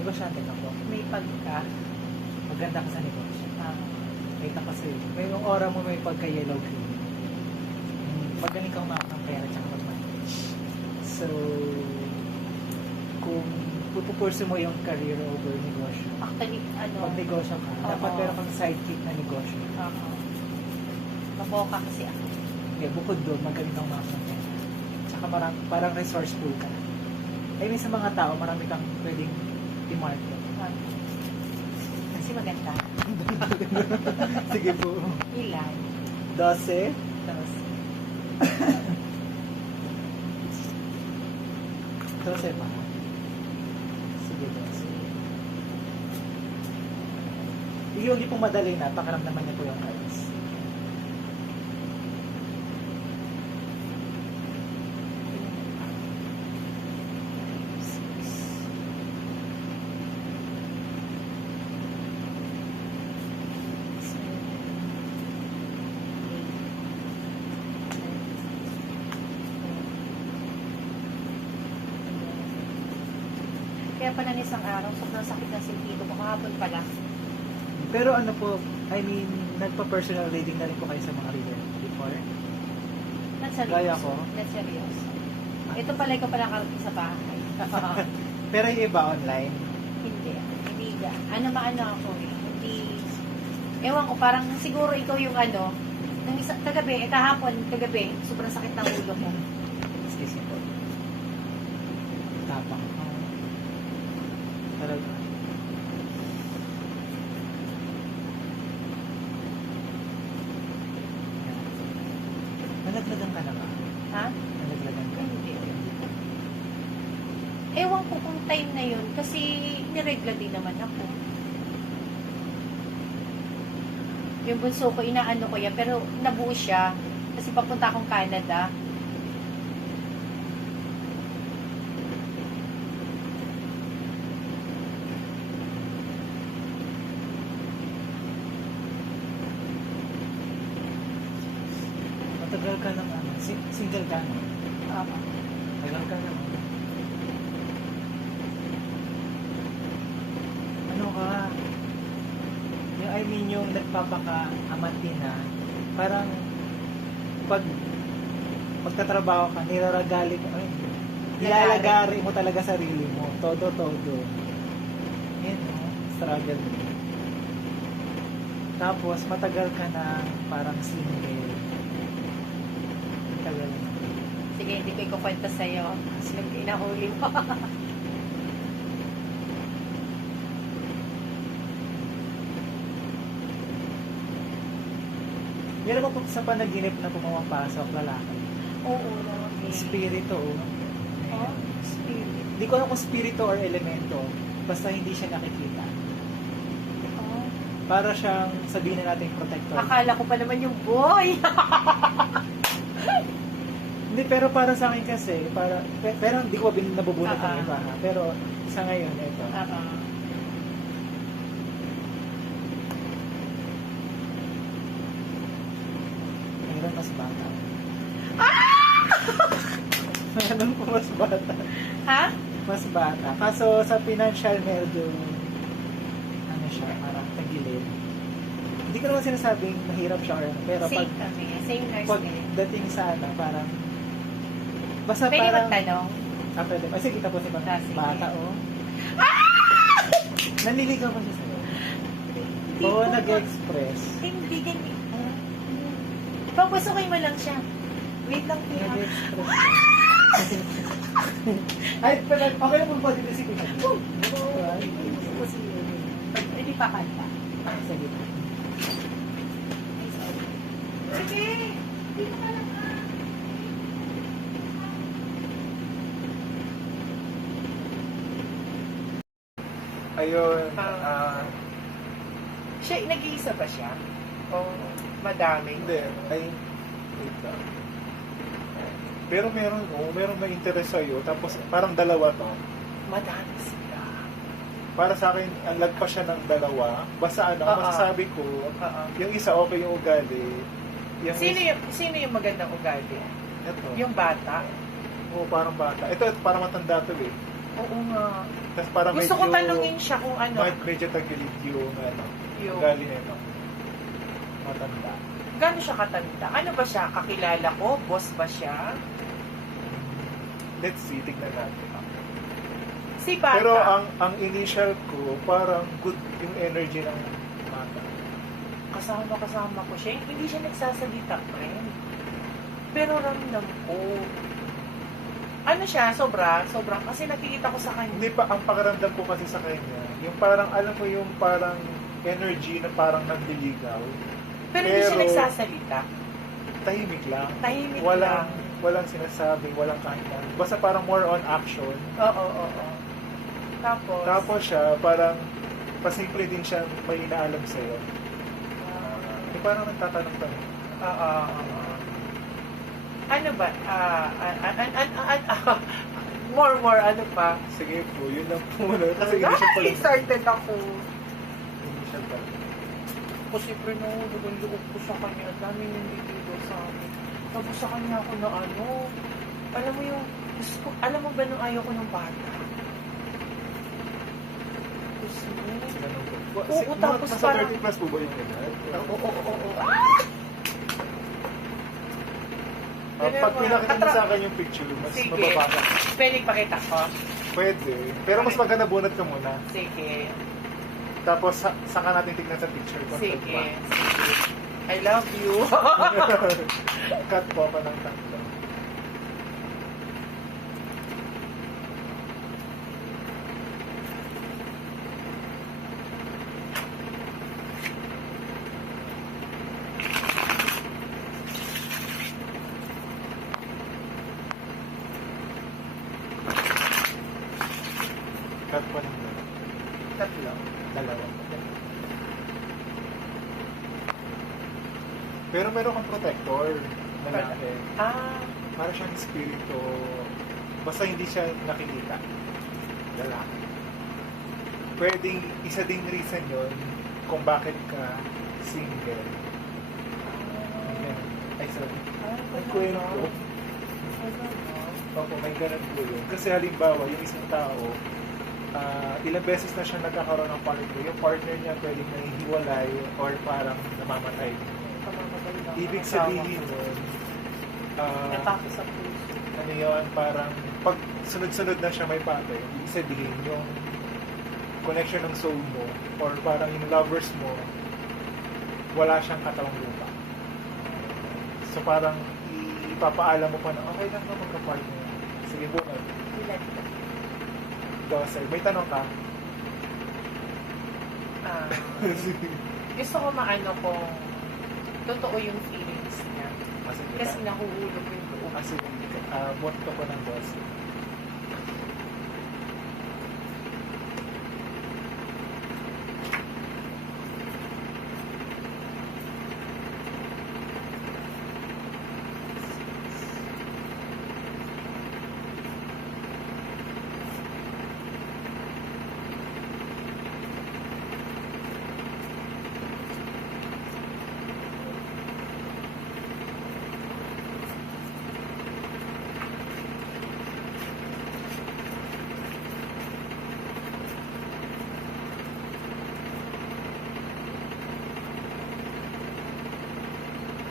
Negosyante ka po. May pagka. Maganda ka sa negosyo. Ah, Kita kasi, may yung aura mo may pagka-yellow green. Magaling kang umakit ng pera tsaka mag-manage. So, kung pupupursu mo yung career over negosyo, actually, pag negosyo ka, dapat meron kang sidekick na negosyo. maboka kasi ako. Yeah, bukod doon, magaling kang umakit ng pera. Tsaka parang resourceful ka. I mean, sa mga tao, marami kang pwedeng i-market. Kasi maganda. Sige po. Ilan? 12? Tapos, 12 ba? Sige, 12. Yung pong madali na, pakaramdaman niya po yung cards. kaya pa ng isang araw, sobrang sakit ng sentido ko. Kahapon pala. Pero ano po, I mean, nagpa-personal reading na rin po kayo sa mga reader before? Not seryoso. Gaya ko? Not seryoso. Ito pala, ikaw pala kami sa bahay. Pero yung iba online? Hindi. Hindi ka. Ano ako eh. Hindi. Ewan ko, parang siguro ikaw yung kagabi, kagabi, sobrang sakit ng ulo ko. Excuse me po. Tapang. Talaga. Nalaglagan ka na ba? Ha? Nalaglagan ka? Hindi. Ewan ko kung time na yun, kasi niregla din naman ako. Yung bunso ko, inaano ko yan, pero nabuo siya. Kasi papunta akong Canada. Matagal ka ng single ka na? Tagal ka na. Ano ka? I mean, yung nagpapaka-amati na, parang pagtatrabaho ka, nilaragali ka, nilalagari mo talaga sarili mo. Todo. Yan, no? Struggle mo. Tapos, matagal ka na parang single. Matagal na. Sige, hindi ko ikukwenta sa'yo. Kasi inahuli mo. Meron ko po sa panaginip na pumapasok lalaki. Oo, okay. Spirito. Oh, spirit. Hindi ko alam kung spirito or elemento. Basta hindi siya nakikita. Oh. Para siyang sabihin na natin protector. Akala ko pa naman yung boy. Hindi, pero para sa akin kasi, pero hindi ko nabubunot ng iba ha. Pero sa ngayon, ito. Mayroon mas bata. Mayroon po mas bata. Ha? Mas bata. Kaso sa financial medyo, ano siya, parang tagilid. Hindi ko naman sinasabing mahirap siya or ano, pero Same kami. Same nurse pag din. dating sa ano, parang, basta Pwede parang, magtanong? pwede. Sige, tapos si Sige. bata, oh. Naniligaw ba siya sa'yo? Hindi Oo, ko nag-express. Hindi ganyan. Papusukin mo lang siya. Wait lang, Pia. Nag-express. Ay, pero okay lang po dito si Pina. Hindi pa kanta. Sige. Sige! Dito ka lang. Ayun, Siya, nag-iisa ba siya? O madami? hindi, wait lang. Pero meron na interest sa'yo, tapos parang dalawa to. Madami sila. Para sa akin, lagpas siya ng dalawa. Basta ang masasabi ko, yung isa okay yung ugali. Yung Sino yung magandang ugali? Ito. Yung bata? Oo, parang bata. Ito, parang matanda to eh. Oo nga. Tapos parang Gusto ko medyo- tanungin siya kung ano. medyo tagilid yung Yung, ugali nito. Matanda. gano'n siya katanda? Ano ba siya? Kakilala ko? Boss ba siya? Let's see, tignan natin. Si Bata. Pero ang initial ko, parang good yung energy ng bata. Kasama ko siya. Hindi siya nagsasalita, friend. Pero ramdam ko. Ano siya? Sobrang. Kasi nakikita ko sa kanya. Hindi pa, ang pakiramdam ko kasi sa kanya, yung parang, alam mo yung parang energy na parang nagdiligaw. Pero hindi siya pero- nagsasalita. Tahimik lang. Tahimik Walang, lang. walang sinasabi, walang kahit ano. Basta parang more on action. Oo. Tapos, Tapos siya, parang pasimple din siyang may inaalam sa'yo. Yung parang nagtatanong-tanong. ano ba? More, ano pa? Sige po, yun lang po muna. Kasi initial pa lang. Excited ako. Initial pa lang. Kasi pinahulog ang loob ko sa kanya. Ang dami niyang dito sa akin. Tapos sa kanya ako na ano. Alam mo yung, alam mo ba nung ayaw ko ng bata? Gusto mo? Ganun po. Oo, tapos nasa parang- 30 plus po ba yung edad? Oo. Pag pinakita mo sa akin yung picture, mas Sige. mababasa. Pwede pakita ko? Pwede. Pero mas maganda bunot ka muna. Sige. Tapos saka natin tignan sa picture. kung Sige. ba. I love you. Cut po ako ng tatlo. Cut po ng Tatlo. dalawa. Pero meron kang protector na lalaki. Para siyang espiritu. Basta hindi siya nakikita. Lalaki. Pwedeng, isa ding reason yon kung bakit ka single. Ayan. Ay, sorry. May kwento. Opo, may ganun po yun. Kasi halimbawa, yung isang tao, ilang beses na siya nagkakaroon ng partner. Yung partner niya pwedeng nahihiwalay or parang namamatay. Ibig sabihin nun, Natake sa puso. ano yun, parang pag sunod-sunod na siya may patay, ibig sabihin yung connection ng soul mo or parang yung lovers mo, wala siyang katawang lupa. So parang ipapaalam mo pa na, okay lang na magka-partner. Sige po, Ilan? 12. May tanong ka? Gusto ko maano kung totoo yung feelings niya. Kasi nahuhulog yung loob. Kasi boto ko ng 12.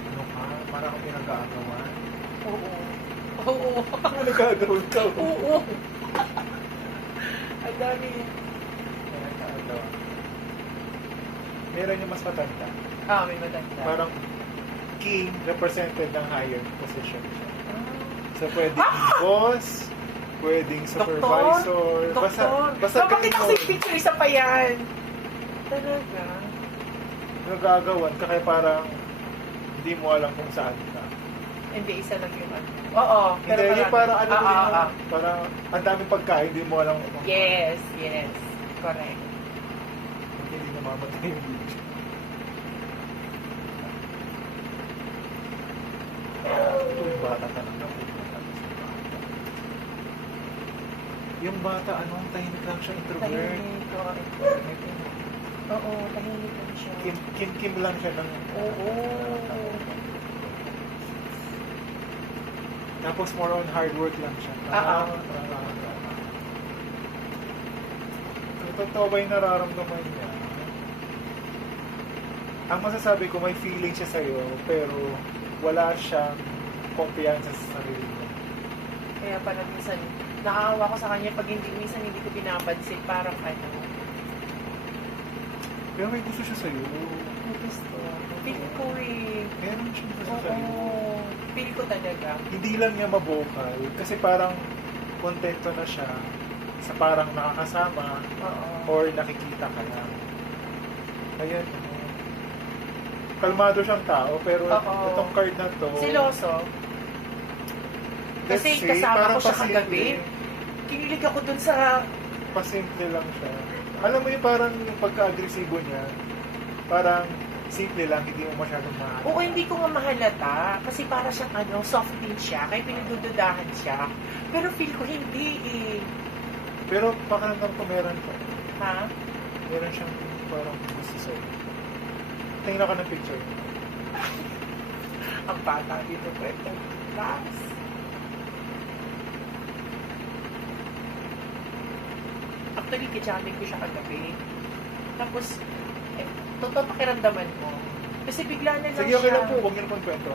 Ano ka? Para akong pinag-aagawan. Oo. Ano nagagawin ka? Oo. Ang dami. Pinag-aagawan. Meron yung mas matanda. May matanda. Parang king represented ng higher position siya. Ah. So, pwedeng boss, pwedeng supervisor. Doktor. Basta Bakit ganun kasi yun. picture isa pa yan? Talaga? Nagagawan ka kaya parang hindi mo alam kung saan ka. Hindi, isa lang yung ano. Oo. Hindi, yung parang ano Ah, mo, ah, ah. parang ang daming pagkain, hindi mo alam kung Yes. Correct. hindi namamatay yung video. Yung bata talaga. Yung bata, anong tahimik lang siya, introvert. Tahimik. Oo, tahimik lang siya. Kim lang siya ng... Oo. Tapos more on hard work lang siya. totoo ba yung nararamdaman niya? Ang masasabi ko, may feeling siya sa'yo, pero wala siyang kumpiyansa sa sarili niya. Kaya pala minsan, nakakawa ko sa kanya pag minsan hindi ko pinapansin, parang ano, Pero may gusto siya sa'yo. may gusto. Feel ko eh. Meron siya gusto Oo, sa'yo. feel ko talaga. Hindi lang niya mabokal, kasi parang kontento na siya sa parang nakakasama Oo. or nakikita ka lang. Ayan. Kalmado siyang tao, pero Oo. itong card na to, Siloso. let's Kasi say, kasama parang ko siya pasimple. kagabi. Kinilig ako dun sa... Pasimple lang siya. Alam mo yung parang yung pagka-agresibo niya, parang simple lang, hindi mo masyadong mahal. Oo, hindi ko nga mahalata. Kasi para siyang ano, soft din siya. Kaya pinagdududahan siya. Pero feel ko hindi eh. Pero pakiramdam ko meron pa. Ha? Meron siyang parang gusto sa'yo. Tingnan ka ng picture. Ang bata dito, kwento. Class. Actually, kichaming ko siya kagabi. Tapos, totoo pakiramdaman mo. Kasi bigla na lang Sige, siya. okay lang po. Huwag niyo na pong kwento.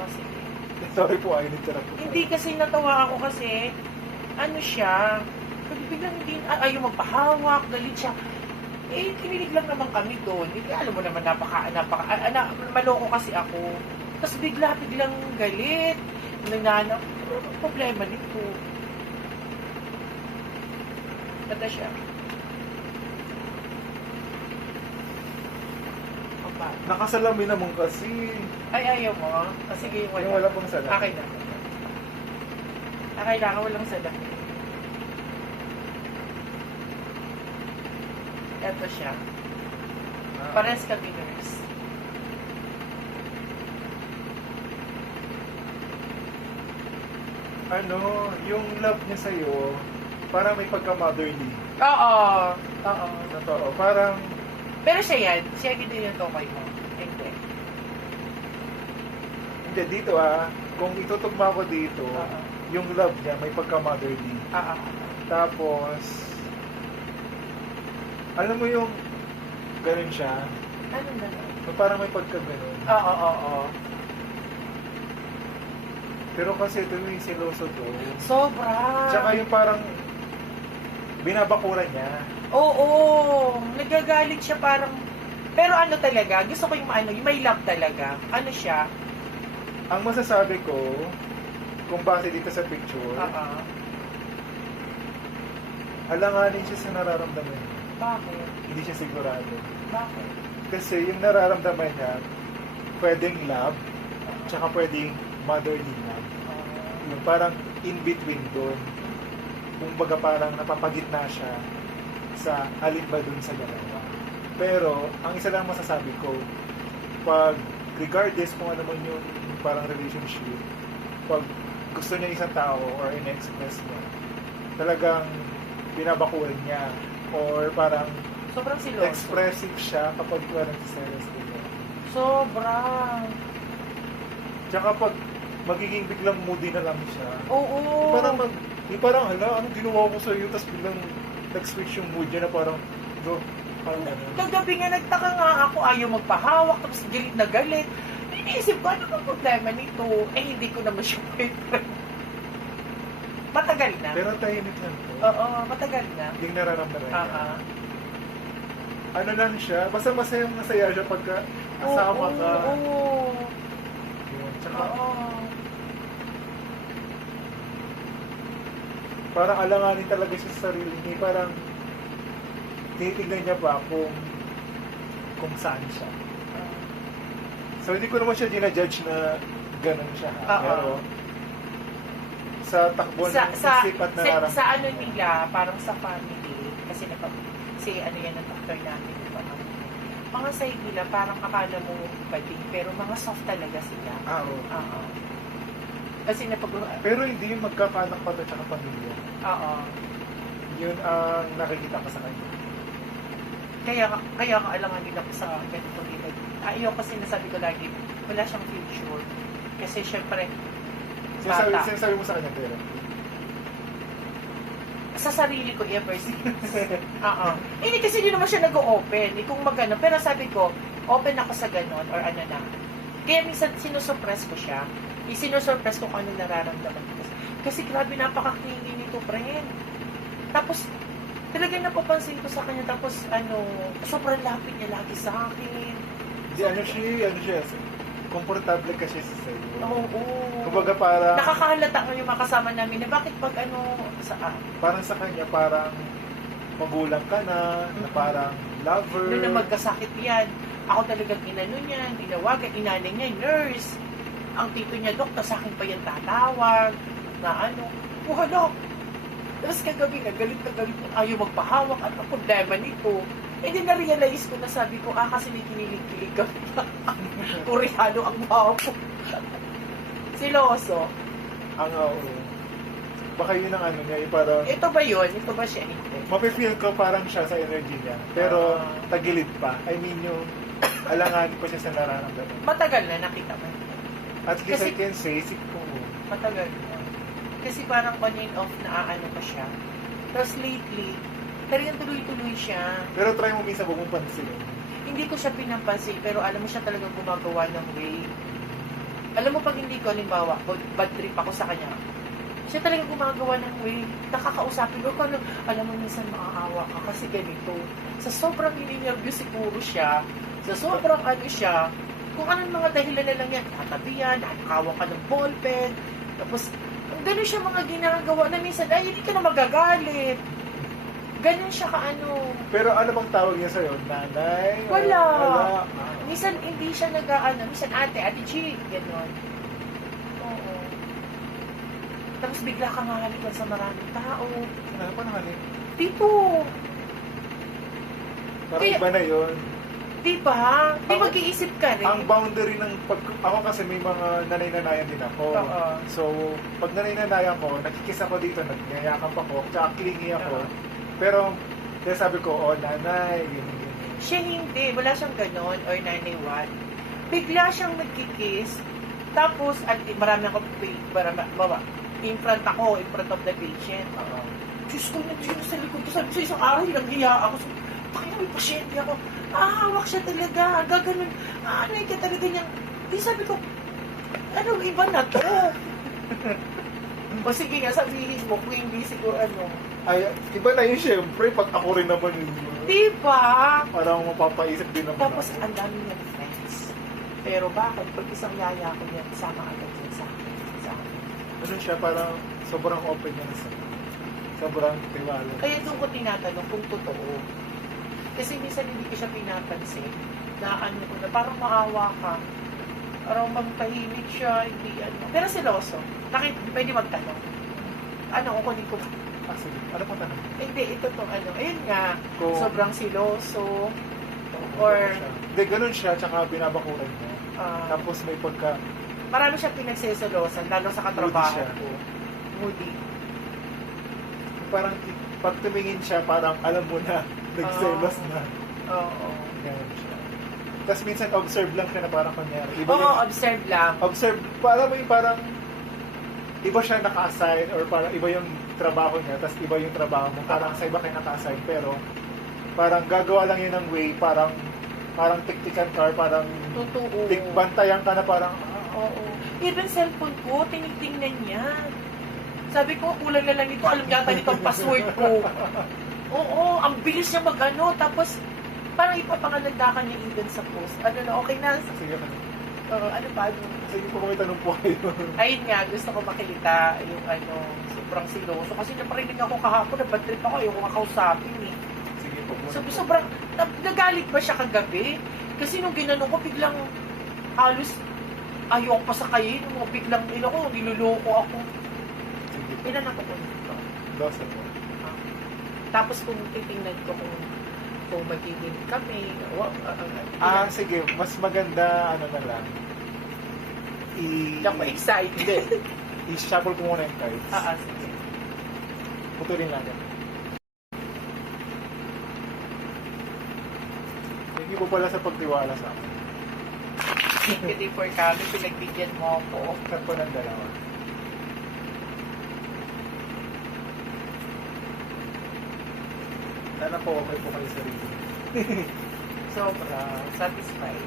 Oh, sige. Sorry po, I need to po. Hindi kasi natawa ako kasi, ano siya, biglang hindi, ayaw magpahawak, galit siya. Eh, kinilig lang naman kami doon. Hindi, alam mo naman, maloko kasi ako. Tapos biglang galit. Nanana, ano problema nito? Bata siya. Ang bata. Nakasalamin naman kasi. Ay, ayaw mo. Sige, wala. Yung wala pong salamin. Okay na. Kailangan walang salamin. Ito siya. Ah. Pares kami nurse. Ano, yung love niya sa'yo, parang may pagka-motherly. Oo. Oo. Totoo. Parang, Pero siya yan. Siya hindi yung tokay mo. Hindi. hindi, dito kung itutugma ko dito, Oo. yung love niya may pagka-motherly. Oo. Tapos, alam mo yung ganun siya, Ano na lang? parang may pagka-ganun. Oo. Pero kasi ito yung siloso to. Sobra. Tsaka yung parang binabakuran niya. Oo. Nagagalit siya parang... Pero ano talaga, gusto ko yung yung may love talaga. Ano siya? Ang masasabi ko, kung base dito sa picture, Oo. alanganin siya sa nararamdaman niya. Bakit? Hindi siya sigurado. Bakit? Kasi yung nararamdaman niya, pwedeng love, tsaka pwedeng motherly love. Yung parang in between doon. Kung baga parang napapagitna siya sa alin ba doon sa dalawa. Pero, ang isa lang masasabi ko, pag regardless kung ano man yung parang relationship, pag gusto niya isang tao or in-express niya, talagang binabakuran niya or parang Sobrang siloso. expressive siya kapag parang serious niya. Sobrang. Tsaka pag magiging biglang moody na lang siya, Oo. parang hala, anong ginawa ko sa iyo? Tapos biglang nag-switch yung mood niya na parang, parang ano. Kagabi nga nagtaka nga ako, ayaw magpahawak, tapos galit na galit. Iniisip ko, ano bang problema nito? Eh, hindi ko naman siya boyfriend. Matagal na. Pero tahimik lang to. Oo, matagal na. Hindi nararamdaman niya. Ah. Ano lang siya, basta masaya siya pagka kasama ka. Oo. Yun. Tsaka Oo. parang alanganin talaga siya sa sarili niya. Parang tinitignan niya pa kung saan siya. So hindi ko naman siya dinajudge na ganun siya. Oo. Pero sa takbo ng isip at nararamdaman. sa ano nila, parang sa family, kasi si ano yan ang doctor natin, diba? Mga side nila, parang akala mo bading, pero mga soft talaga sila. Oo. Oo. Kasi Pero hindi yung magkakaanak pa to tsaka pamilya. Oo. Yun ang nakikita ko sa kanya. Kaya kaalanganin ako sa ganito nila. Ayaw kasi nasabi ko lagi, wala siyang future. Kasi syempre, bata. Sinasabi mo sa kanya, pero sa sarili ko ever since. Oo. Hindi kasi hindi naman siya nag-open. Kung magano. Pero sabi ko, open ako sa ganon or ano na. Kaya minsan sinusuppress ko siya. Sinusurpress ko kung anong nararamdaman ko. Kasi grabe, napaka-clingy nito, friend. Tapos, talagang napapansin ko sa kanya. Tapos, sobrang lapit niya lagi sa akin. Di ano siya, komportable kasi siya sa'yo. Oo. Kumbaga parang, Nakakahalata nga yung mga kasama namin na bakit pag parang sa kanya, parang magulang ka na parang lover. Noon na magkasakit yan, ako talagang inano niya, tinawagan, inanay niya, nurse. Ang tito niya, doktor, sa akin pa yan tatawag, na wala. Tapos kagabi na, galit, ayaw magpahawak, ano problema nito? Hindi na-realize ko na sabi ko, kasi may kinilig-kilig ka. Koreano ang bapo. Siloso. Ang baka yun ang ano niya, yung parang, Ito ba yun? Ito ba siya? Hindi. mapifeel ko parang siya sa energy niya. Pero, tagilid pa. I mean, yung alanganin pa siya sa nararamdaman. Matagal na nakita mo. At least Kasi- I can say, Matagal na. Kasi parang on and off na pa siya. Tapos lately, talagang tuloy-tuloy siya. pero try mo minsan huwag mong pansinin. Hindi ko siya pinampansin, pero alam mo siya talagang gumagawa ng way. Alam mo pag hindi ko, halimbawa, bad trip ako sa kanya, siya talagang gumagawa ng way. Nakakausapin ko, alam mo minsan makakawa ka kasi ganito. Sa sobrang hininervous siguro siya, sa sobrang siya, kung anong mga dahilan na lang yan, tatabihan, nakakawa ka ng ballpen, tapos, gano'n siya mga ginagawa na minsan, ay, hindi ka na magagalit. Ganun siya Pero ano bang tawag niya sa'yo? Nanay? O Wala. Ah. Minsan hindi siya minsan ate G, gano'n. Oo. Tapos bigla kang hahalikan sa maraming tao. Ano pa naman eh? Tipo, Parang Kaya- iba na yun. di ba? Di Ang- mag-iisip ka rin. Ang boundary ng ako kasi may mga nanay-nanayan din ako. Oo. So, pag nanay-nanayan ko, nakikis ako dito, nagyayakap ako, tsaka clingy ako. Oo. Pero, kaya sabi ko, nanay, ganyan. Siya hindi. Wala siyang gano'n or nanay what. Bigla siyang nagkikis. Tapos, marami ako in front of the patient. Diyos ko, nandiyan sa likod ko. Sabi sa isang araw, ilang hiya ako. Pakita may pasyente ako. Hawak siya talaga. Gaganon. Anay ka talaga niyang. Di sabi ko, iba na to. O sige nga, sabihin mo, kung hindi siguro Ay, iba na yun syempre, pag ako rin naman yun. Di ba? Parang mapapaisip din naman Tapos, ako. ang dami niyang friends. Pero bakit? Pag isang yaya ko niya, sama agad yan sa akin. Ano siya, parang sobrang open niya sa sobrang tiwala. Kaya doon ko tinatanong kung totoo. Kasi minsan hindi ko siya pinapansin na ko na parang maawa ka. Parang magpahimik siya, hindi Pero siloso. Pwede magtanong. Kukunin ko. Sige, ano pa tanong? Hindi, ito to Ayun nga, Kung- sobrang siloso. Or, Hindi, ganun siya, tsaka binabakuran niya. ah, Tapos may pagka, marami siya pinagsesolosan, lalo sa katrabaho siya. ko. Moody. parang pag tumingin siya, parang alam mo na, nagselos na. Oo. Ganun siya. Tapos minsan observe lang siya na parang kunyari. Iba Oo, observe lang. observe, alam mo yung parang, iba siya naka-assign or parang iba yung trabaho niya, tapos iba yung trabaho mo. Parang sa iba kayo naka-assign, pero parang gagawa lang yun ng way, parang tiktikan ka, or parang Totoo. bantayan ka na parang, Oo. Even cellphone ko, tinitingnan niya. Sabi ko, kulang na lang nito. Alam yata nito ang password ko. Oo, ang bilis niya Tapos, parang ipapangalandakan niya even sa post. Okay na. sige, Pa? sige po may tanong po kayo. Ayun nga, gusto ko makilita yung sobrang siloso. Kasi naparinig ako kahapon, nabad trip ako, ayoko makausapin eh. Sige po. Sobrang, nagalit ba siya kagabi? Kasi nung ginano ko, biglang halos ayoko pa sa kayin. Biglang niloloko ako. Sige po. Ilan ako po nito? 12 po. Tapos kung titingnan ko kung magiging kami, Sige, mas maganda, na lang. hindi ako excited. I-shuffle ko muna yung cards. Sige. Putulin natin. Thank you po pala sa pagtiwala sa akin. Thank you din for kami, pinagbigyan mo ako. Cut po ng dalawa. Sana po okay po kayo sa rin. Sobra. Satisfied.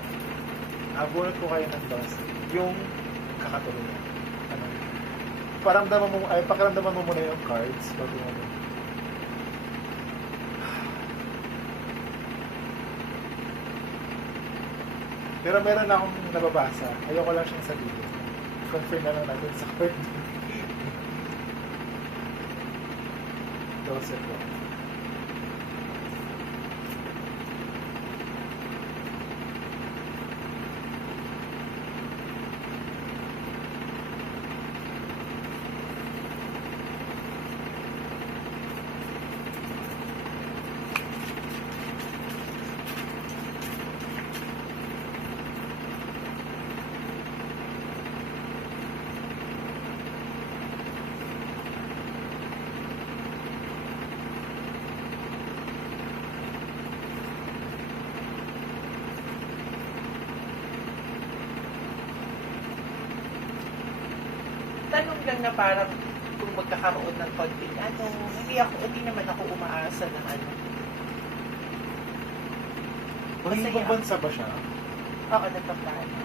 Abunot po kayo ng bus. Yung kakatuloy. Ano? Pakiramdaman mo muna yung cards bago mo. Pero meron na akong nababasa. Ayoko lang siyang sabihin. Confirm na lang natin sa card. 12 po. Tanong lang na parang kung magkakaroon ng konting hindi naman ako umaasa na ano. May ibang bansa ba siya? Oo, nagpaplano.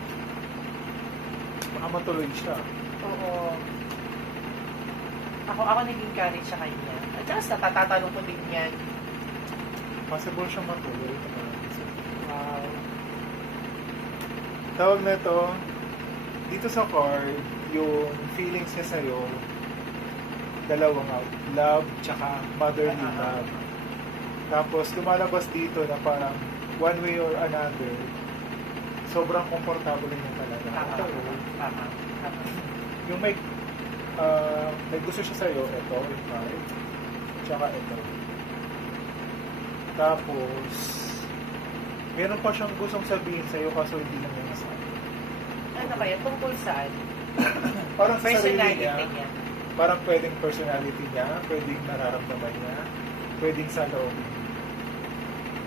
Baka matuloy siya. Oo. Ako nag-encourage sa kanya. At saka natatanong ko din yan. Possible siyang matuloy. Wow. Tawag na to, dito sa card, yung feelings niya sa'yo, dalawang out. Love, tsaka motherly love. Tapos, lumalabas dito na parang one way or another, sobrang komportable niya talaga. Ito, Tama. yung may gusto siya sa'yo, ito, yung card, tsaka ito. Tapos, meron pa siyang gustong sabihin sa'yo kaso hindi lang niya masabi. Ano kaya? Tungkol saan? Parang sa sarili Personality niya, niya. parang pwedeng personality niya, pwedeng nararamdaman niya, pwedeng sa loob.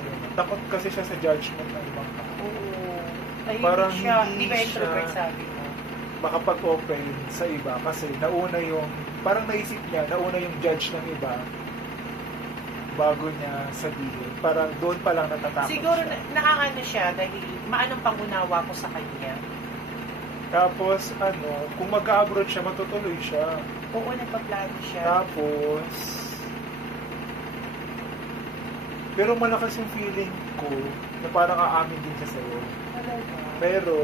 Ayun. Takot kasi siya sa judgment ng ibang tao. Oo. Ayun Parang siya. hindi Di ba introvert siya- sabi mo? Makapag-open sa iba kasi nauna yung, parang naisip niya, nauna yung judge ng iba bago niya sabihin. Parang doon pa lang natatakot Siguro siya. nakakano siya dahil maanong pangunawa ko sa kanya. Tapos, kung mag-abroad siya, matutuloy siya. Oo, nagpaplano siya. Tapos, pero malakas yung feeling ko na parang aamin din siya sa'yo. Talaga. Pero,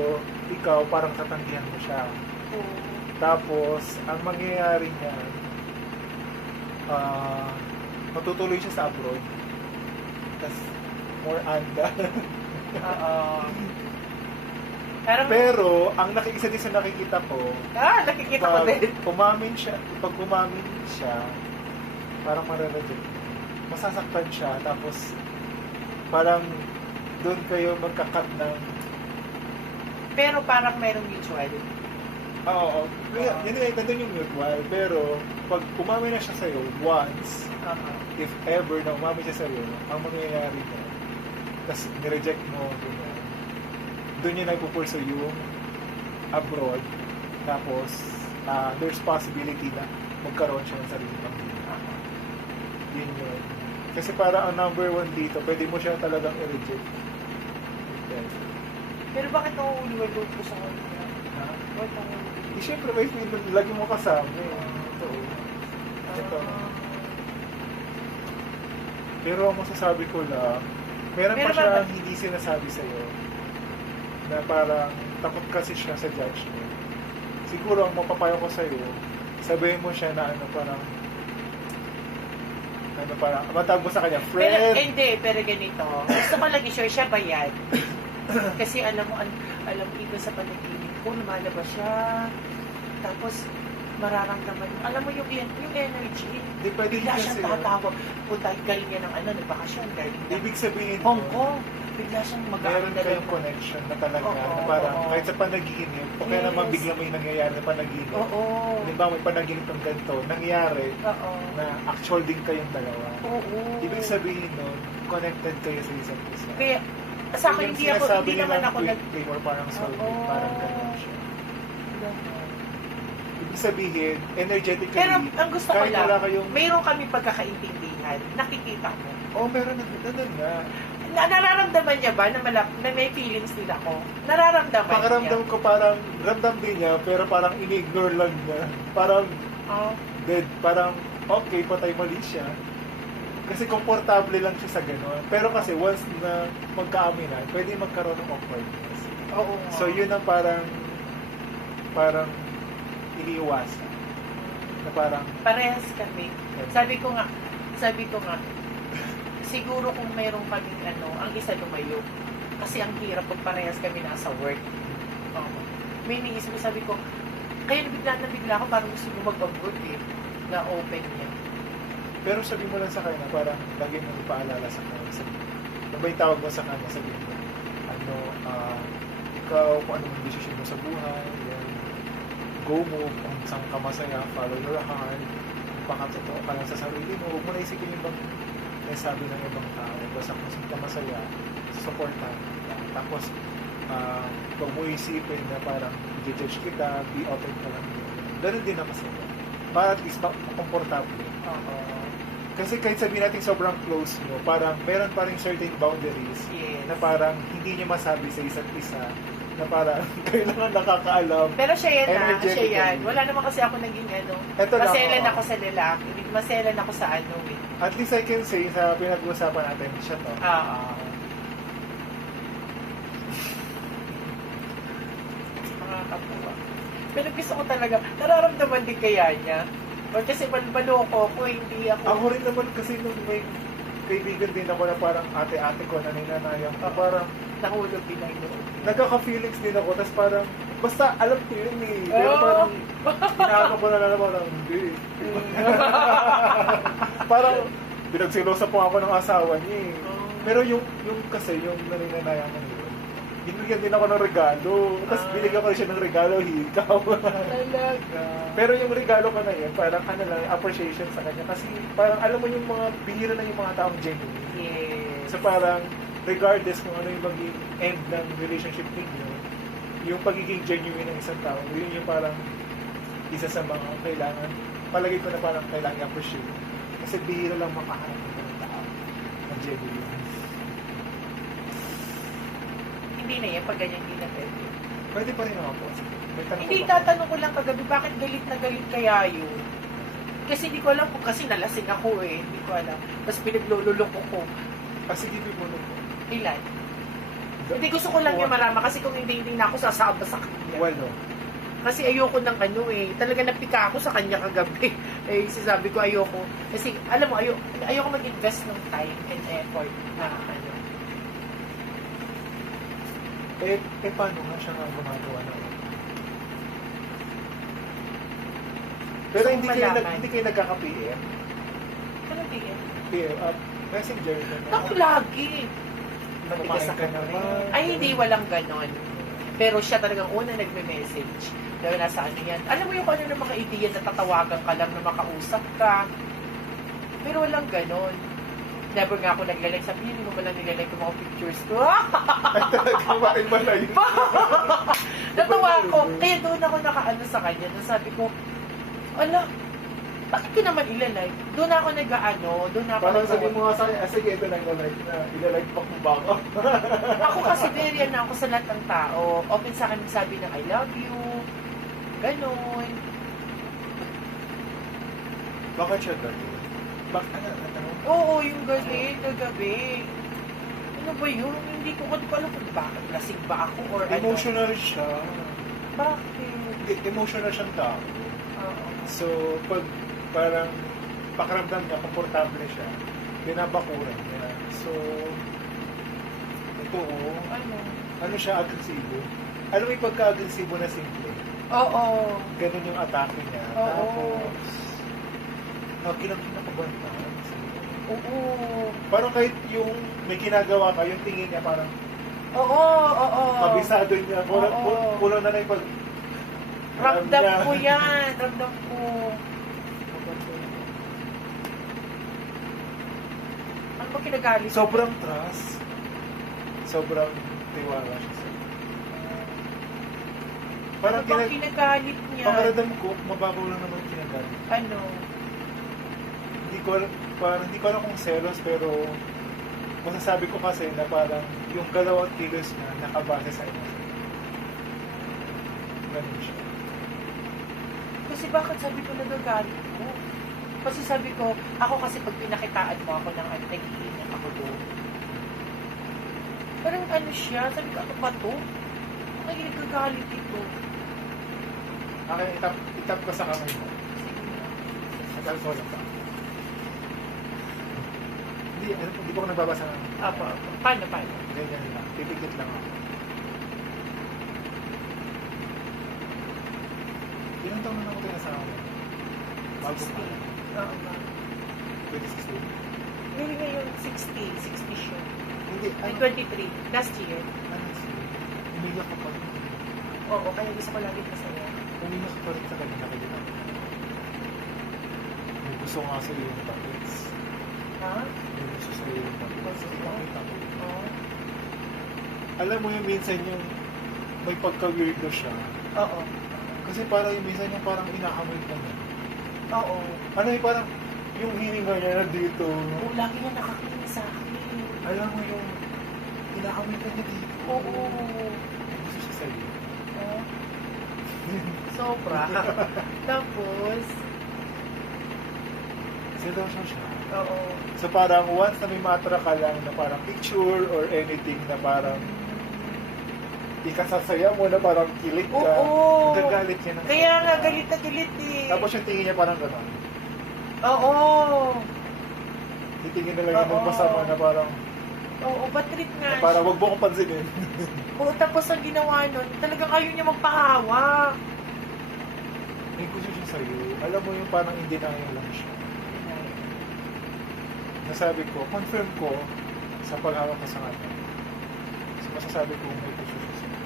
ikaw parang tatanggihan mo siya. Oo. Tapos, ang mangyayari niya, matutuloy siya sa abroad. Tapos, more anda. Oo. Parang, Pero, ang isa din sa nakikita ko, nakikita ko din. pag umamin siya, parang marareject. Masasaktan siya, tapos parang doon kayo magkakat ng Pero parang merong mutual. oo. Nandun yung mutual. Pero, pag umamin na siya sa'yo, once, Oo. if ever na umamin siya sa'yo, ang mangyayari niya, tapos nireject mo, doon niya nagpupurso yung abroad. Tapos, there's possibility na magkaroon siya ng sarili pamilya. Yun yun. Kasi para ang number one dito, pwede mo siya talagang i-reject. Yes. Pero bakit nauuliwag ko sa kanya? Ha? Bakit nauuliwag? Siyempre may feeling, lagi mo kasama eh. Ito. Ito. Pero ang masasabi ko lang, meron pa Pero siya bakit? hindi sinasabi sa'yo na parang takot kasi siya sa judgment. Siguro ang mapapayo ko sa'yo, sabihin mo siya na parang matawag mo sa kanya, Pero, friend. pero ganito. Gusto ko lang i-share siya ba yan? Kasi alam mo iba sa panaginip ko, lumalabas siya. Tapos, mararamdaman, alam mo yung energy. Di pwede Bigla kasi siyang tatawag. Punta, galing niya ng nagbakasyon, galing ng ibig sabihin Hong nun, Kong. Bigla siyang meron kayong connection na talaga Oo, na parang oo. kahit sa panaginip o kaya Yes. naman bigla may nangyayari na panaginip. Oo. Halimbawa may panaginip ng ganito, nangyari Oo. na actual din kayong dalawa. Oo. Ibig sabihin nun, connected kayo sa isa't isa. Kaya, sa akin, Yung hindi sinasabi naman nilang ako quick flame or parang soulmate, Oo. parang ganun siya. Ibig sabihin, energetically, Pero ang gusto ko kahit lang, wala kayong, mayroon kami pagkakaintindihan, nakikita mo. Oo, meron na doon nga. Nararamdaman niya ba na may feelings din ako? Nararamdaman Pakiramdam niya? ko parang, ramdam din niya, pero parang ini-ignore lang niya. Parang Oh, dead, parang okay, patay mali siya. Kasi komportable lang siya sa gano'n. Pero kasi once na magkaaminan, pwede magkaroon ng awkwardness. oo nga. So yun ang parang iniiwasan. Na parang, Parehas kami. Sabi ko nga, siguro kung mayroong kaming ang isa lumayo. Kasi ang hirap pag parehas kami nasa work. Oo. May iniisip ko, sabi ko, kaya bigla ako, parang gusto mo mag-abroad eh. Na open niya. pero sabi mo lang sa kanya, parang lagi mo ipaalala sa kanya. Ano ba yung tawag mo sa kanya? Sabi mo, ikaw, kung ano yung decision mo sa buhay, yan, go mo, kung saan ka masaya, follow your heart, pakatotoo ka lang sa sarili mo, huwag mo na isipin yung ibang sabi ng ibang tao, basta kung saan ka masaya, supportan ka. Tapos, huwag mo isipin na parang i-judge kita, be open ka lang. Ganun din ako sa'yo. Para at least komportable. Kasi kahit sabihin natin sobrang close nyo, parang meron pa rin certain boundaries Yes. na parang hindi nyo masabi sa isa't isa na parang kailangan nakakaalam. Pero siya yan Energetically. siya yan. Wala naman kasi ako naging Eto lang, maselan oo. ako sa lalaki. Maselan ako sa eh. At least I can say sa pinag-uusapan natin siya to. Oo. Nakakatuwa. Pero gusto ko talaga, nararamdaman din kaya niya. Or kasi maloko ko, hindi ako. Ako rin naman kasi nung may kaibigan din ako na parang ate-ate ko na ninanayang ko, parang Nahulog din ang loob. nagkaka-feelings din ako, tapos parang basta alam ko yun eh. Pero parang inaano ko na naman ng hindi. Parang binagsilosa po ako ng asawa niya eh. Pero yung kasi, yung naninanayan ko yun, binigyan din ako ng regalo. Tapos binigyan ko rin siya ng regalo, hikaw. Talaga. Pero yung regalo ko na yun, parang appreciation sa kanya. Kasi parang alam mo yung mga, bihira na yung mga taong genuine. Yes. So parang, regardless kung ano yung maging end ng relationship ninyo, yung pagiging genuine ng isang tao, yun yung parang isa sa mga kailangan, palagi ko na parang kailangan i-appreciate. Kasi bihira lang makahanap ng tao ng genuine. Hindi na yan, pag ganyan hindi na pwede. Pwede pa rin ako po. May tanong Hindi, ko ba? tatanong ko lang kagabi, bakit galit na galit kaya yun? Kasi hindi ko alam kung kasi nalasing ako eh. Hindi ko alam. Tapos pinaglululok ko. Sige, bibulog ko. Ilan? Hindi, gusto ko lang yung marama kasi kung hindi na ako sasama sa kanya. Walo. Kasi ayoko ng talaga napika ako sa kanya kagabi. Eh, sabi ko ayoko. Kasi, alam mo, ayoko mag-invest ng time and effort na Paano nga siya nga gumagawa na? Pero So, hindi kayo, malaman. hindi kayo nagkaka-PM? Ano tingin? PM, messenger na. Ako lagi. Matigas Kumain sa ka kanya. naman. Ay, hindi, walang ganon. Pero siya talagang una nagme-message. Dahil nasa ano yan. Alam mo yung kung ano ng mga ideya na tatawagan ka lang na makausap ka. Pero walang ganon. Never nga ako naglalike. Sabi niya, hindi mo ba lang nilalike yung mga pictures ko? Talaga, bakit ba na yun? Natuwa ako. Kaya doon ako nakaano sa kanya. Doon sabi ko, ala, bakit ko naman ilalike? Doon ako doon ako Parang sabi mo nga sa akin, sige, ito na ilalike na. Ilalike pa kung baka. Ako kasi very na ako sa lahat ng tao. Open sa akin sabi ng I love you. Ganon. Bakit siya gano'n? Bakit ano? Oo, yung kagabi. Ano ba yun? Hindi ko alam kung bakit. Lasing ba ako or Emotional siya. Bakit? Emotional siyang tao. Oo. So, pag parang pakiramdam niya, komportable siya, binabakuran niya. So, ito ano siya, agresibo. Alam mo yung pagka-agresibo na simple? Oo. Ganun yung atake niya. Oo. Tapos, kinakabantaan. Oo. Parang kahit yung may ginagawa ka, yung tingin niya parang Oo. kabisado niya. Oo. Kulang na yung pag... Ramdam ko yan. Ramdam ko. Ano ba kinagalit? Sobrang trust. Sobrang tiwala siya sa parang Ano bang kinagalit niya? Pakaradam ko, mababaw lang naman kinagalit. Ano? hindi ko alam kung selos, pero masasabi ko kasi na parang yung galaw at kilos niya nakabase sa emosyon. Ganun siya. Kasi bakit sabi ko nagagalit ko? Kasi sabi ko, ako kasi pag pinakitaan mo ako ng nag-iingat ako doon. Parang ano siya, sabi ko, ano ba to? Ay, nagagalit ito. Okay, itap ko sa kamay mo. Nagkalit ko lang pa. Hindi ko nagbabasa ng Apo. Paano? ganyan lang. Pipikit lang ako. Ilang taon na ako tayo sa akin? Bago pa. Oo ba? 2016. Hindi ngayon 60 siya. Hindi, May ano? 23, last year. Ano siya? Umiyak ka pa rin. Oo, kaya gusto ko lagi masaya. Umiyak ka pa rin sa kanya nakikita ko. May gusto nga sa iyo yung buckets. Ha? May gusto sa iyo yung buckets. Nakita ko. Oo. Alam mo yung minsan yung may pagka-weirdo siya. Oo. Kasi parang yung minsan yung parang inaamoy ka niya. Oo. Ano yung parang yung hininga niya na dito. Oo, lagi niya nakakinig sa akin. Alam mo yung inaamoy ka niya dito. Oo. May gusto siya sa iyo. Oo. Sobra. Tapos, Seryoso siya. oo. So parang once na may matra ka lang na parang picture or anything na parang ikasasaya mo na parang kilig ka, Oo. nagagalit siya ng Kaya nga, sobra. galit na galit eh. Tapos yung tingin niya parang gano'n. Oo. Titingin na lang yung Oo. magpasama na parang, Oo, bad trip nga na parang wag mo kong pansinin. Oo, tapos ang ginawa nun, talagang ayaw niya magpahawak. May gusto siya sa'yo. Alam mo yung parang hindi na lang siya. Nasabi ko, confirm ko sa paghawak ko sa kanya. So masasabi ko may gusto siya sa'yo.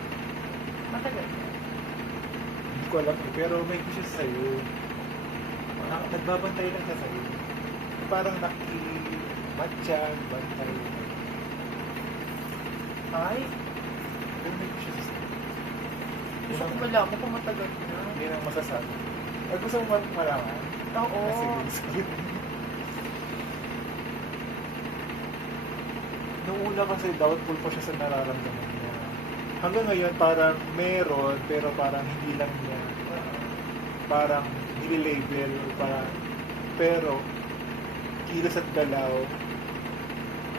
Matagal. Hindi ko alam eh, pero may gusto siya sa'yo. Nagbabantay lang siya sa'yo. Parang nakibatsyag, bantay. Ay, Pero may gusto siya sa'yo. gusto ko malaman kung matagal na. Hindi na masasabi. Ay, gusto mo malaman? Oo. Ah, sige. Nung una kasi doubtful pa siya sa nararamdaman niya. Hanggang ngayon parang meron pero parang hindi lang niya parang nililabel o parang pero kilos at galaw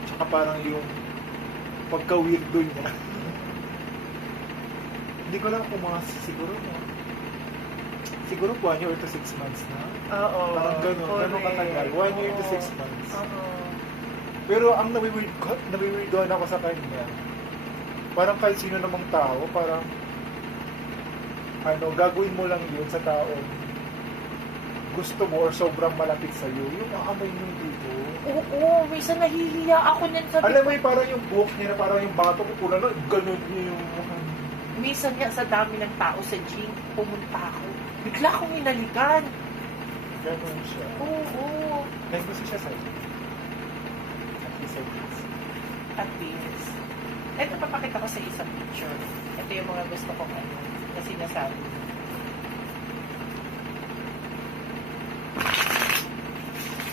tsaka parang yung pagka-weirdo niya. Hindi ko lang kung mga siguro 1 year to 6 months na. Oo. Parang ganun Correct. katagal. 1 year to 6 Oo. months. Oo. Pero ang nawiwirdoan ako sa kanya, parang kahit sino namang tao, parang gagawin mo lang yun sa taong gusto mo or sobrang malapit sa'yo, yung aamoy mo dito. Oo, minsan nahihiya ako niyan sa Alam mo yung parang yung buhok niya na parang yung bato ko pula na, ganun yung minsan nga sa dami ng tao sa gym, pumunta ako. Bigla akong inalikan. ganun siya. Oo. May gusto siya sa'yo. At least I guess. At least. Ito, papakita ko sa isang picture. Ito yung mga gusto kong na sinasabi.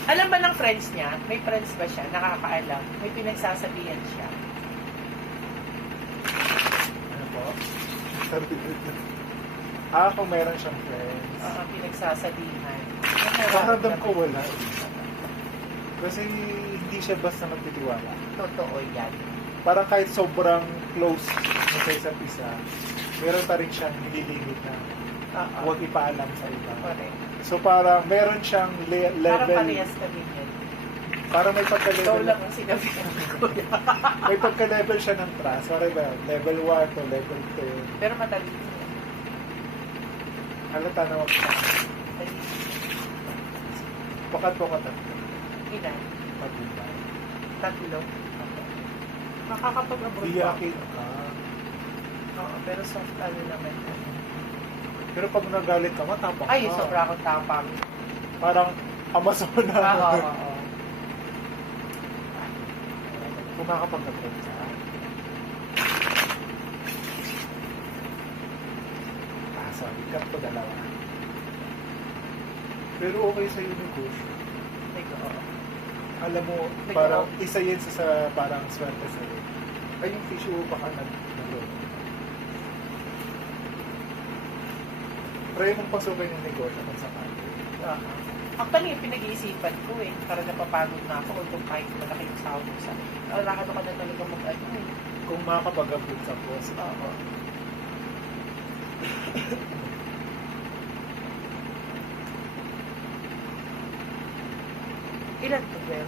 Alam ba ng friends niya? May friends ba siya? Nakakaalam. May pinagsasabihan siya. Ano po? Kung meron siyang friends. Pinagsasabihan. Nakaramdam ko wala. Kasi hindi siya basta magtitiwala. Totoo yan. Parang kahit sobrang close na sa isa't isa, meron pa rin siyang nililimit na huwag ipaalam sa iba. Correct. So parang meron siyang Parang level, parehas kami yan. parang may Ikaw pagka-level, lang ang sinabi ko. may pagka-level siya ng trust. Parang ba, level 1 to level 10. Pero madali. Halata na wag pa. Pakat po katat. Ilan? Pagulay. Tatlo. Makakapag-abroad ba? Iyakin ka. Oo, pero soft ano naman. Pero pag nagalit ka, matapang ka. Ay, sobra akong tapang. Parang Amazona. Oo. Kung makakapag-abroad ka, sorry, cut ko dalawa. Pero okay sa'yo negosyo. Alam mo, Nag- parang isa yun sa parang swerte sa'yo. Ay, yung tissue baka nag-roll. Try mong pasukin yung negosyo kung sakali. Actually, yung pinag-iisipan ko para napapagod na ako, although kahit malaki yung sahod ko sa, nakano ka na talaga mag-ano Kung makakapag-abot sa boss. Ilan to, Ben?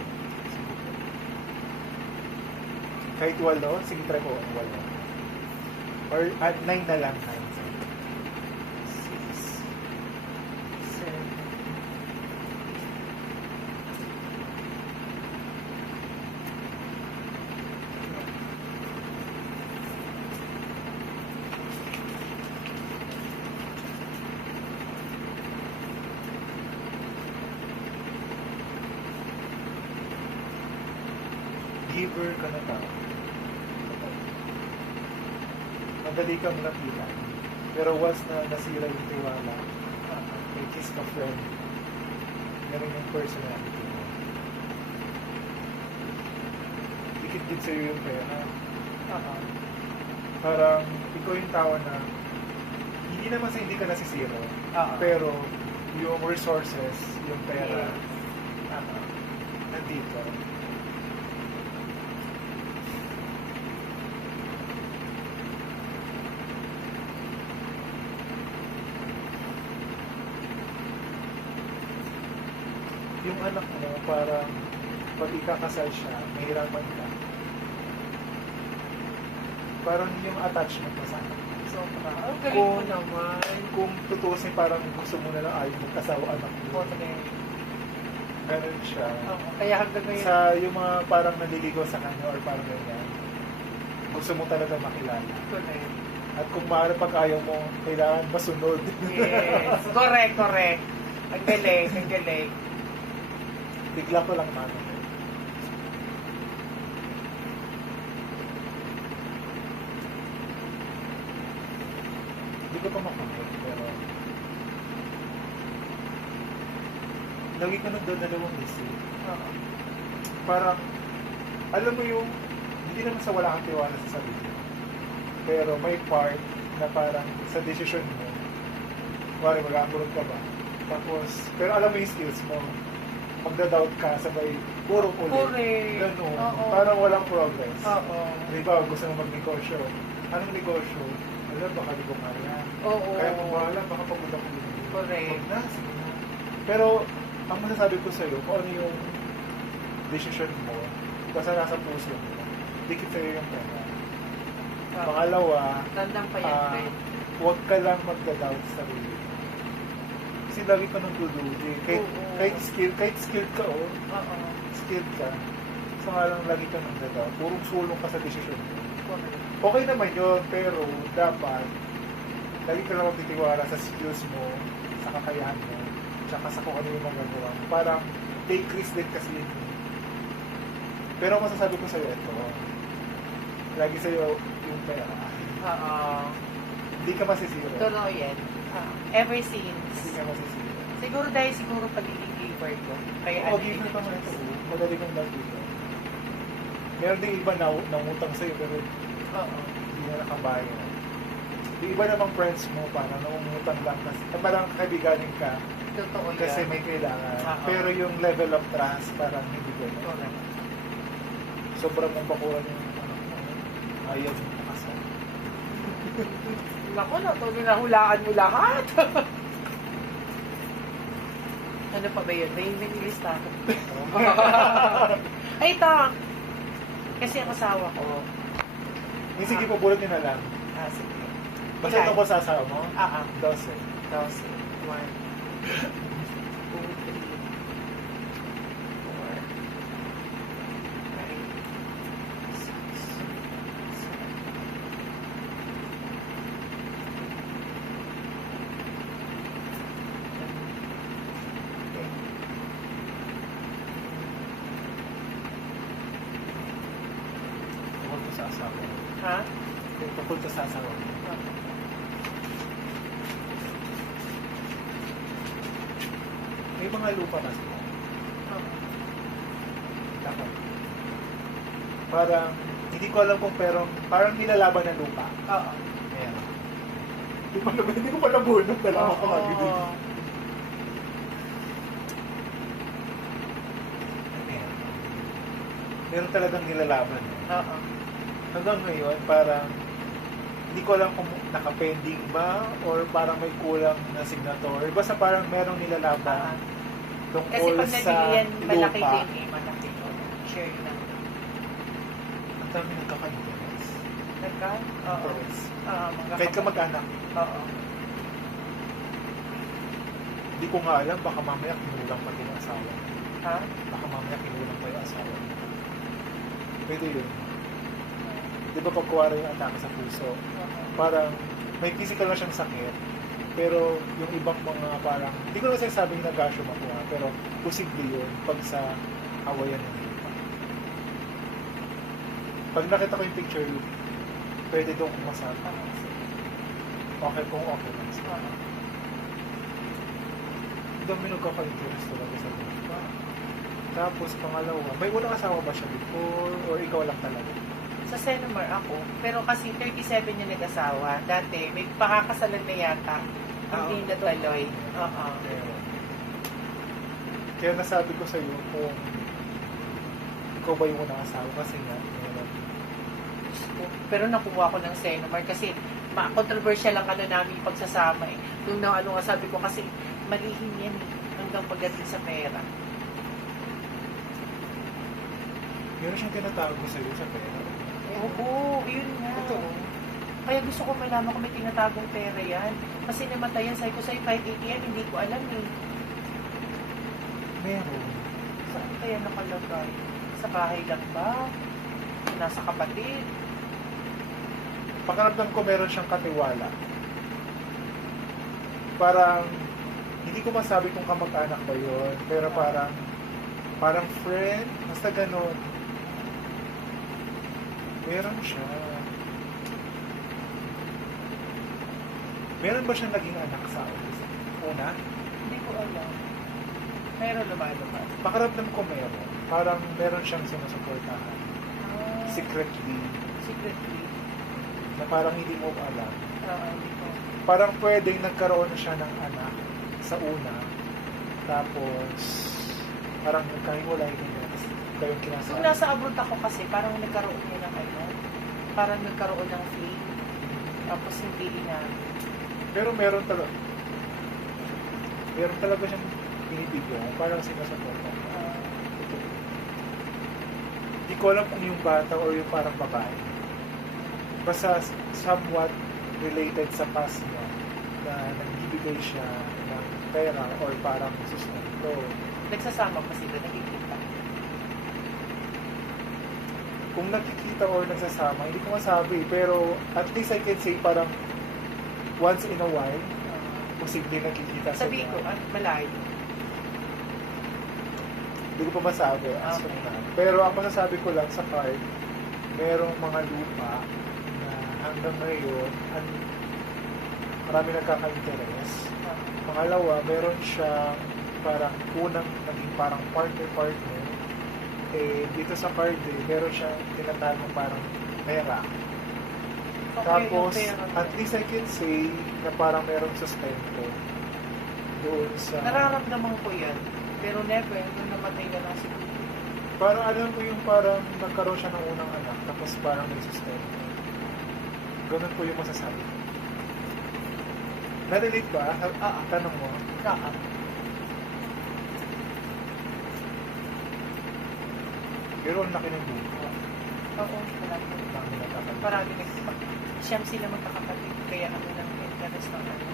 Kahit 8, sige try ko 8. Or 9 na lang. 9. 6, 7, Giver ka na tao. Madali kang lapitan. Pero once na nasira yung tiwala, may kiss ka friend, ganun yung personality mo. Dikit-dikit sa'yo yung pera. Parang ikaw yung tao na hindi naman sa hindi ka nasisiro, pero yung resources, yung pera, nandito. Yung anak mo, parang pag ikakasal siya, mahirapan ka. Parang yung attachment mo sa anak. sobra. Ang galing mo Kung- naman. Kung tutusin, parang gusto mo na lang ayaw magkasawa anak mo. Correct. Ganun siya. Kaya hanggang ngayon, Sa yung mga parang naliligaw sa kanya or parang ganyan, gusto mo talaga makilala. correct. At kung maaari pag ayaw mo, kailangan masunod. Yes. Correct. Ang galing. Bigla ko lang mano. Hindi ko pa makamit, pero lagi ko nang dalawang isip. Parang, alam mo yung, hindi naman sa wala kang tiwala sa sarili. Pero may part na parang sa decision mo, wala, mag-aamurot ka ba? Tapos, pero alam mo yung skills mo, magda-doubt ka, sabay, puro ulit. Correct. Ganun. Oo. Parang walang progress. Oo. Di ba, gusto mo magnegosyo. Anong negosyo? Alam, baka di ko kaya. Oo. Kaya kung wala, baka pagod ako. Correct. Huwag na, sige na. Pero, ang masasabi ko sa'yo, kung ano yung decision mo, basta nasa puso mo, dikit sa'yo yung pera. Pangalawa, Tandang pa yan, friend. huwag ka lang magda-doubt sa sarili. Kasi lagi ka nang duduli. Oo. Kahit skilled ka, Oo. skilled ka. So nga lang lagi ka nang doubt. Purong sulong ka sa desisyon mo. Correct. Okay naman yun, pero dapat lagi ka lang magtitiwala sa skills mo, sa kakayahan mo, tsaka sa kung ano yung magagawa mo. Parang take risk din kasi yun. Pero masasabi ko sa'yo ito, lagi sa'yo yung pera. Oo. Hindi ka masisira. Totoo yan. Ever Hindi since. ka masisira. Siguro pagiging giver ko. Kaya Oo, given pa man ito. Madali kang dito. Meron din iba na nangutang sa'yo pero Oo. hindi na nakabayan. Yung iba namang friends mo, parang nangungutang lang kasi parang kaibiganin ka Totoo yan. kasi may kailangan. Oo. Pero yung level of trust, parang hindi ko Correct. sobrang mong bakuran yung ayaw mo makasal. Naku, natuloy na hulaan mo lahat. Ano pa ba yun? May lista ako. Ay, ito. Kasi ang asawa ko. Yung sige, pabulot nyo na lang. Sige. Basta Ilan? ito ko sasawa mo? 12. 1, 2, 3, 4, 5, Tungkol ko sa asawa mo. Ha? Tungkol ko sa asawa mo. May mga lupa na sila. Parang, hindi ko alam kung parang nilalaban ng lupa. Oo. Ayan. Hindi ko pa nabunod. Dalawa ko magiging. Ayan. Meron talagang nilalaban. Oo. Hanggang ngayon, parang hindi ko alam kung nakapending ba or parang may kulang na signator. Basta parang merong nilalaban Kasi tungkol pag sa nandilian, malaki lupa. din eh. Malaki ko. Share na. Ang dami nagkaka-interest. Nagka? Oo. Interest. Mga Kahit kamag-anak. Oo. Hindi ko nga alam, baka mamaya kinulang pati ng asawa. Ha? Baka mamaya kinulang pa yung asawa. Pwede yun. Di ba pag kuwara yung atake sa puso, parang may physical na siyang sakit, pero yung ibang mga parang, hindi ko naman sinasabing nag-asyo makuha, pero posible yun pag sa awayan ng lupa. Pag nakita ko yung picture, pwede doon kumasama. Okay kung okay lang siya. Ang dami nagkaka-interest talaga sa lupa. Tapos pangalawa, may unang asawa ba siya before, or ikaw lang talaga? Sa Senomar ako, pero kasi 37 yung nag-asawa. Dati, may pakakasalan na yata. Hindi natuloy. Oo. Meron. Kaya nasabi ko sa iyo kung ikaw ba yung unang asawa kasi nga meron. Pero nakuha ko ng Senomar kasi controversial lang namin yung pagsasama eh. Nung nga sabi ko kasi malihin yan eh, hanggang pagdating sa pera. Meron siyang tinatago sa iyo sa pera. Oo, yun nga. Totoo. Kaya gusto ko malaman kung may tinatagong pera yan. Kasi namatay yan, sabi ko sa'yo 580 yan, hindi ko alam eh. Meron. Saan kaya nakalagay? Sa bahay lang ba? Nasa kapatid? Pakaramdam ko meron siyang katiwala. Parang, hindi ko masabi kung kamag-anak ba yun, pero parang friend, basta ganun. Meron siya. Meron ba siyang naging anak sa office? Una, Hindi ko alam. Meron lumalabas. pakaramdam ko meron. Parang meron siyang sinusuportahan. Secretly. Secretly. Na parang hindi mo alam. Hindi ko. Parang pwedeng nagkaroon na siya ng anak sa una. Tapos, parang nagkahiwalay din niya. Tapos kayong Nung kinasama. nasa abroad ako kasi, parang nagkaroon niya ng parang nagkaroon ng flame. Tapos hindi na. Pero meron talaga. Meron talaga siyang binibigyan. Parang sinusuportahan. Ito. Hindi ko alam kung yung bata or yung parang babae. Basta somewhat related sa past niya na nagbibigay siya ng pera or parang sustento. Nagsasama pa sila, nakikita. Kung nakikita or nagsasama, hindi ko masabi. Pero at least I can say parang once in a while, posible nakikita sa Sabi ko, malayo. Hindi ko pa masabi. as of now. Pero ang masasabi ko lang sa card, merong mga lupa na hanggang ngayon, marami nagkaka-interest. Pangalawa, meron siyang parang unang naging parang partner. Eh, dito sa card, meron siyang tinatawag parang pera. Tapos, at least I can say na parang merong sustento doon sa... Nararamdaman ko yan. Pero never, nung namatay na lang siguro. Parang alam ko yung parang nagkaroon siya ng unang anak, tapos parang may sustento. Ganun po yung masasabi ko. Na-relate ba? Tanong mo. Pero ang laki ng buka. Oo, marami. Marami nagkakaroon. Marami siyam sila magkakapatid. Kaya ano lang interest ng ano.